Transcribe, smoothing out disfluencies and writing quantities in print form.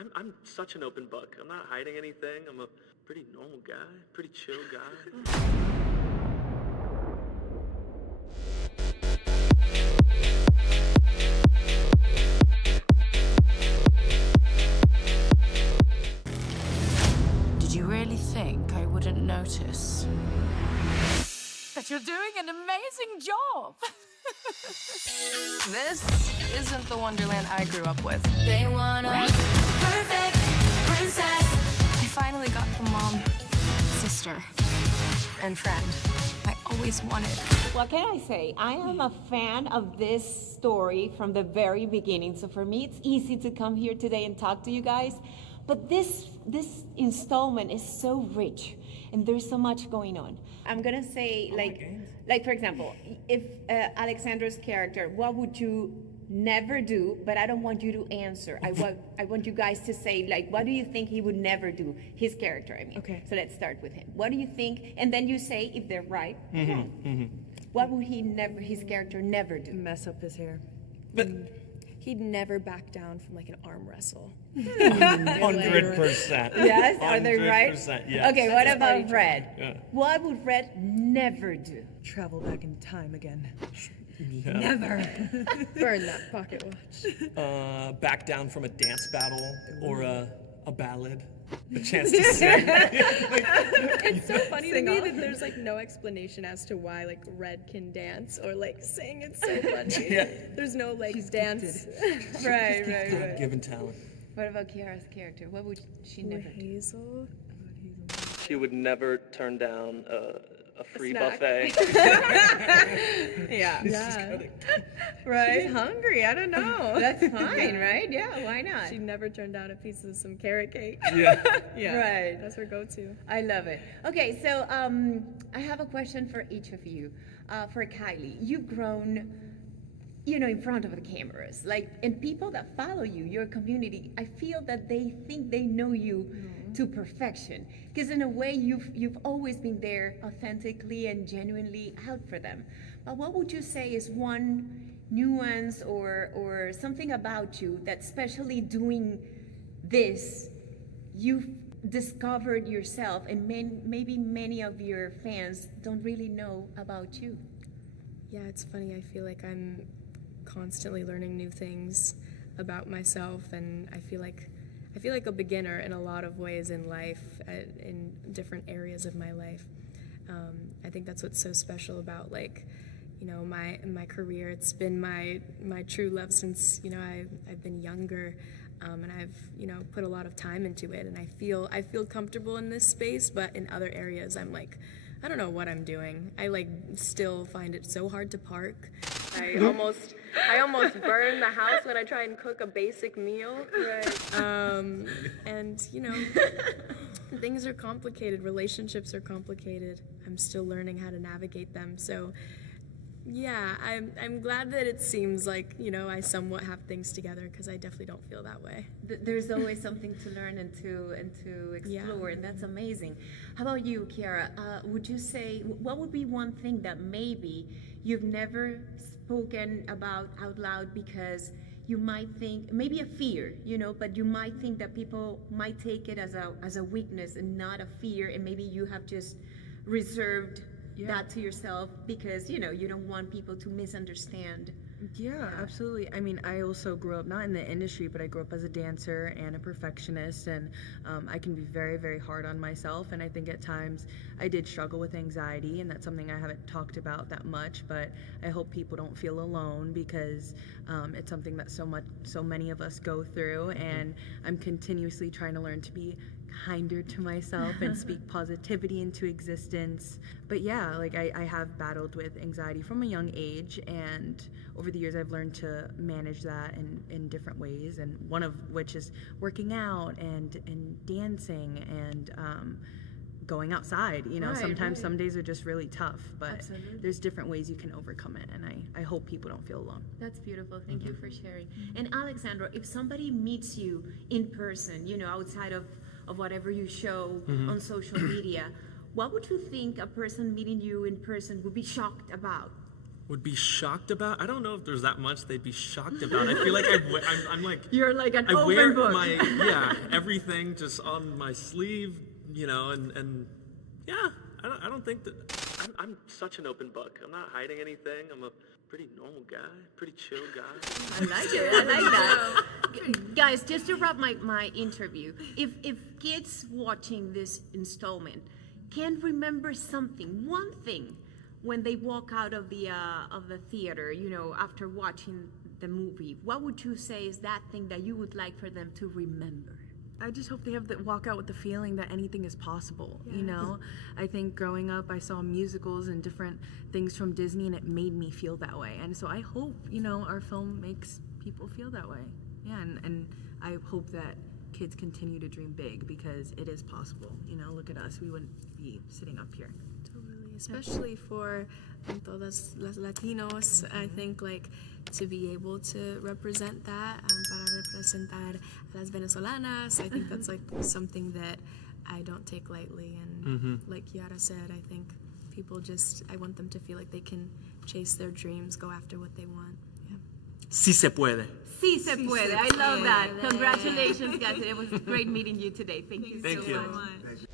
I'm such an open book. I'm not hiding anything. I'm a pretty normal guy, pretty chill guy. Did you really think I wouldn't notice that you're doing an amazing job? This isn't the Wonderland I grew up with. They want a perfect princess. I finally got the mom, sister, and friend I always wanted. What can I say? I am a fan of this story from the very beginning. So for me, it's easy to come here today and talk to you guys. But this installment is so rich, and there's so much going on. I'm gonna say, like for example, if Alexandro's character, what would you never do? But I don't want you to answer. I want you guys to say, like, what do you think he would never do? His character, I mean. Okay. So let's start with him. What do you think? And then you say if they're right. What would his character never do? Mess up his hair. But he'd never back down from like an arm wrestle. 100%. Yes, are they right? 100%, yes. Okay, what about Red? Yeah. What would Red never do? Travel back in time again. Yeah. Never. Burn that pocket watch. Back down from a dance battle or a ballad. A chance to sing. It's so funny to me that there's like no explanation as to why like Red can dance or like sing. It's so funny. Yeah. There's no like dance. Right. Given talent. What about Kiara's character? What would she never do? Hazel. She would never turn down a free snack. buffet. Yeah. Right. She's hungry. I don't know. That's fine, right? Yeah, why not? She'd never turn down a piece of some carrot cake. Yeah. Yeah. Right. That's her go-to. I love it. Okay, so I have a question for each of you. For Kylie, you've grown, in front of the cameras, and people that follow you, your community, I feel that they think they know you to perfection. Because in a way, you've always been there authentically and genuinely out for them. But what would you say is one nuance or something about you that, especially doing this, you've discovered yourself and maybe many of your fans don't really know about you? Yeah, it's funny. I feel like I'm constantly learning new things about myself, and I feel like a beginner in a lot of ways in life, in different areas of my life. I think that's what's so special about my career. It's been my true love since I've been younger, and I've put a lot of time into it, and I feel comfortable in this space, but in other areas I'm like, I don't know what I'm doing. I still find it so hard to park. I almost burn the house when I try and cook a basic meal. Right. And things are complicated. Relationships are complicated. I'm still learning how to navigate them. So yeah, I'm glad that it seems like I somewhat have things together, because I definitely don't feel that way. There's always something to learn and to explore, and that's amazing. How about you, Kiara? Would you say, what would be one thing that maybe you've never spoken about out loud because you might think, maybe a fear, but you might think that people might take it as a weakness and not a fear, and maybe you have just reserved that to yourself because you don't want people to misunderstand? Yeah, absolutely. I mean, I also grew up not in the industry, but I grew up as a dancer and a perfectionist, and I can be very, very hard on myself, and I think at times I did struggle with anxiety, and that's something I haven't talked about that much, but I hope people don't feel alone, because it's something that so many of us go through, and I'm continuously trying to learn to be kinder to myself and speak positivity into existence. But yeah, I have battled with anxiety from a young age, and over the years I've learned to manage that in different ways, and one of which is working out and dancing and going outside. Sometimes some days are just really tough, but there's different ways you can overcome it, and I hope people don't feel alone. That's beautiful. Thank you for sharing. And Alexandro, if somebody meets you in person, outside of whatever you show on social media, what would you think a person meeting you in person would be shocked about? would be shocked about. I don't know if there's that much they'd be shocked about. I feel like I'm like You're like an I open wear book. my everything just on my sleeve, you know, and yeah, I don't think that I'm such an open book. I'm not hiding anything. I'm a pretty normal guy, pretty chill guy. I like it. I like that. Guys, just to wrap my interview, if kids watching this installment can remember something, one thing, when they walk out of the theater, you know, after watching the movie, what would you say is that thing that you would like for them to remember? I just hope they walk out with the feeling that anything is possible, you know? I think growing up, I saw musicals and different things from Disney, and it made me feel that way. And so I hope, you know, our film makes people feel that way. Yeah, and I hope that kids continue to dream big, because it is possible. You know, look at us. We wouldn't be sitting up here. Totally, especially for todas las Latinos. I think like to be able to represent that, para representar a las venezolanas. I think that's like something that I don't take lightly. And like Kiara said, I think people I want them to feel like they can chase their dreams, go after what they want. Yeah. Sí se puede. Sí se puede. I love that. Congratulations, guys. It was great meeting you today. Thank you so much.